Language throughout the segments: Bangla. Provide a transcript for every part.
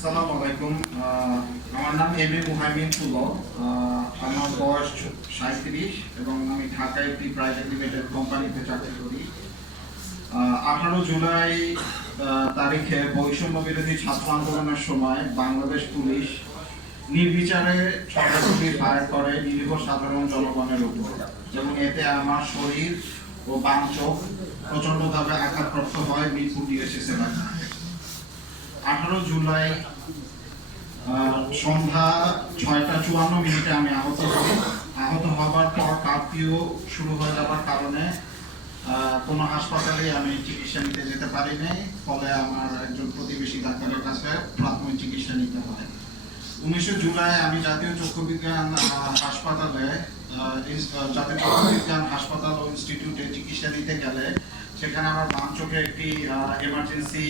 আসসালামু আলাইকুম। আমার নাম এম এ মুহাইমিন তুলো। আমার বয়স 37 এবং আমি ঢাকায় একটি প্রাইভেট লিমিটেড কোম্পানিতে চাকরি করি। 18 জুলাই তারিখে বৈষম্য বিরোধী ছাত্র আন্দোলনের সময় বাংলাদেশ পুলিশ নির্বিচারে সরাসরি ফায়ার করে নিরীহ সাধারণ জনগণের উপর, এবং এতে আমার শরীর ও বাম চোখ প্রচন্ডভাবে আঘাতপ্রাপ্ত হয় মিরপুর ডিএসএস এলাকায়। 18 জুলাই সন্ধ্যা 6:54 আমি আহত হই। আহত হবার পর কারফিউ শুরু হয়ে যাওয়ার কারণে কোনো হাসপাতালে আমি চিকিৎসা নিতে যেতে পারিনি। ফলে আমার একজন প্রতিবেশী ডাক্তারের কাছে প্রাথমিক চিকিৎসা নিতে হয়। 19 জুলাই আমি জাতীয় চক্ষু বিজ্ঞান হাসপাতালে জাতীয় চক্ষু বিজ্ঞান হাসপাতাল ও ইনস্টিটিউটে চিকিৎসা নিতে গেলে সেখানে আমার বাম চোখে একটি এমার্জেন্সি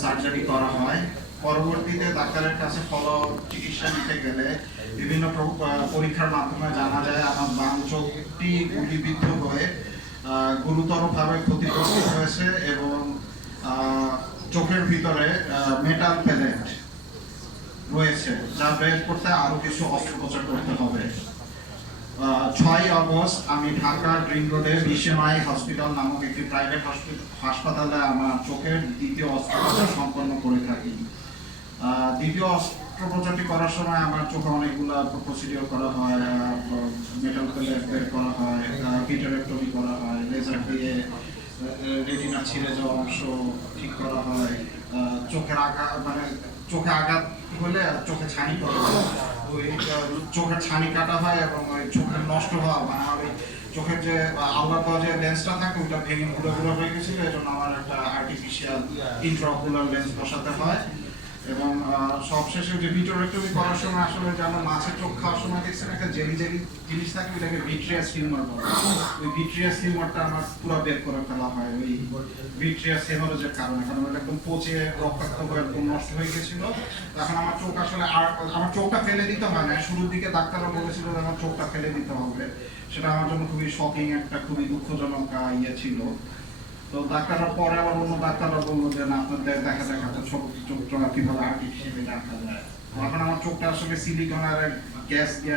সার্জারি করা হয়। পরবর্তীতে ডাক্তারের কাছে ফলো চিকিৎসা নিতে গেলে বিভিন্ন পরীক্ষার মাধ্যমে জানা যায় আমার বাম চোখটি গুলিবিদ্ধ হয়ে গুরুতরভাবে ক্ষতিগ্রস্ত হয়েছে এবং চোখের ভিতরে মেটাল প্যালেট রয়েছে, যা বের করতে আরো কিছু অস্ত্রোপচার করতে হবে। 6 আগস্ট আমি ঢাকার রিং রোডে বিশেমাই হসপিটাল নামক একটি প্রাইভেট হাসপাতালে আমার চোখের দ্বিতীয় অস্ত্রোপচার সম্পন্ন করে থাকি। দ্বিতীয় অস্ত্রোপচারটি করার সময় আমার চোখে অনেকগুলো প্রসিডিওর করা হয়। মেটাল প্যালেট বের করা হয়, ভিটারেক্টমি করা হয়, লেজার দিয়ে রেটিনা ছিঁড়ে যাওয়া অংশ ঠিক করা হয়, চোখের আঘাত চোখে আঘাত হলে চোখে ছানি পড়ে ওই চোখের ছানি কাটা হয় এবং ওই চোখের নষ্ট হওয়া ওই চোখের যে আলবার যে লেন্সটা থাকে ওটা ভেঙে ঘুরে ঘুরে হয়ে গেছিল। এই জন্য আমার একটা আর্টিফিশিয়াল ইন্ট্রাঅকুলার লেন্স বসাতে হয়। এবং সবশেষে যে ভিটরেক্টমি করার সময় আসলে যে আমরা মাছের চোখ খাওয়ার সময় দেখছেন একটা জেলি জেলি জিনিস থাকে, ওইটাকে ভিট্রিয়াস হিউমার বলে। ওই ভিট্রিয়াস হিউমারটা আমার পুরো বের করে ফেলা হয় ওই ভিট্রিয়াস হেমারেজের কারণে, কারণ ওটা একদম পচে রক্তাক্ত হয়ে একদম নষ্ট হয়ে গেছিল। তখন আমার চোখ আসলে আর আমার চোখটা ফেলে দিতে হয় না। শুরুর দিকে ডাক্তাররা বলেছিল যে আমার চোখটা ফেলে দিতে হবে। সেটা আমার জন্য খুবই শকিং, একটা খুবই দুঃখজনক ইয়ে ছিল। তো ডাক্তাররা পরে আবার অন্য ডাক্তাররা বললো যে না, আপনাদের দেখা একটা ছোট চোখটা কিভাবে আর্টিফিশিয়ালি রাখা যায়। এখন আমার চোখটা আসলে সিলিকন আর গ্যাস দিয়ে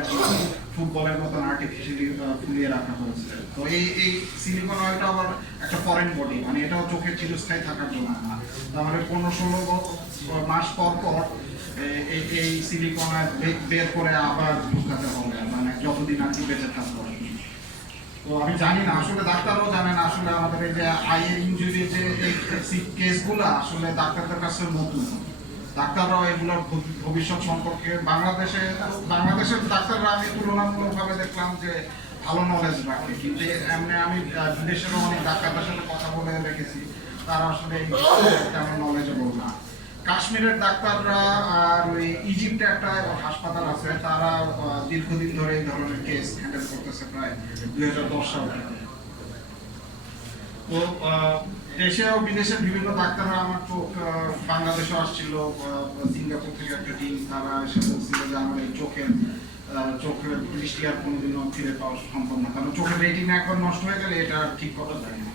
ফুটবলের মতন আর্টিফিশিয়ালি ফুলিয়ে রাখা হয়েছে। তো এই সিলিকন অয়েলটা আবার একটা ফরেন বডি, মানে এটাও চোখের চিরস্থায়ী থাকার জন্য না। তাহলে 15-16 মাস পর পর এই সিলিকন অয়েল বের করে আবার ঢুকাতে হবে, মানে যতদিন আর কি বেঁচে থাকতে হবে। তো আমি জানি না, আসলে ডাক্তারও জানে না আসলে আমাদের এই যে আইয়ের ইনজুরি যে এই কেসগুলো আসলে ডাক্তারদের কাছে নতুন। ডাক্তাররাও এগুলোর ভবিষ্যৎ সম্পর্কে বাংলাদেশের ডাক্তাররা আমি তুলনামূলকভাবে দেখলাম যে ভালো নলেজ রাখে, কিন্তু এমনি আমি বিদেশেরও অনেক ডাক্তারদের সাথে কথা বলে দেখেছি, তারা আসলে তেমন নলেজেবল না। কাশ্মীরের ডাক্তাররা আর ওই ইজিপ্টে একটা হাসপাতাল আছে, তারা দীর্ঘদিন ধরে এই ধরনের কেস হ্যান্ডেল করতেছে প্রায় 2010 সাল থেকে। তো দেশে ও বিদেশের বিভিন্ন ডাক্তাররা আমার চোখ বাংলাদেশে আসছিল, সিঙ্গাপুর থেকে একটা টিম, তারা এসে বলছিল যে আমার এই চোখের দৃষ্টি আর কোনোদিনও ফিরে পাওয়া সম্ভব না, কারণ চোখের রেটিনা একবার নষ্ট হয়ে গেলে এটা ঠিক করা যায় না।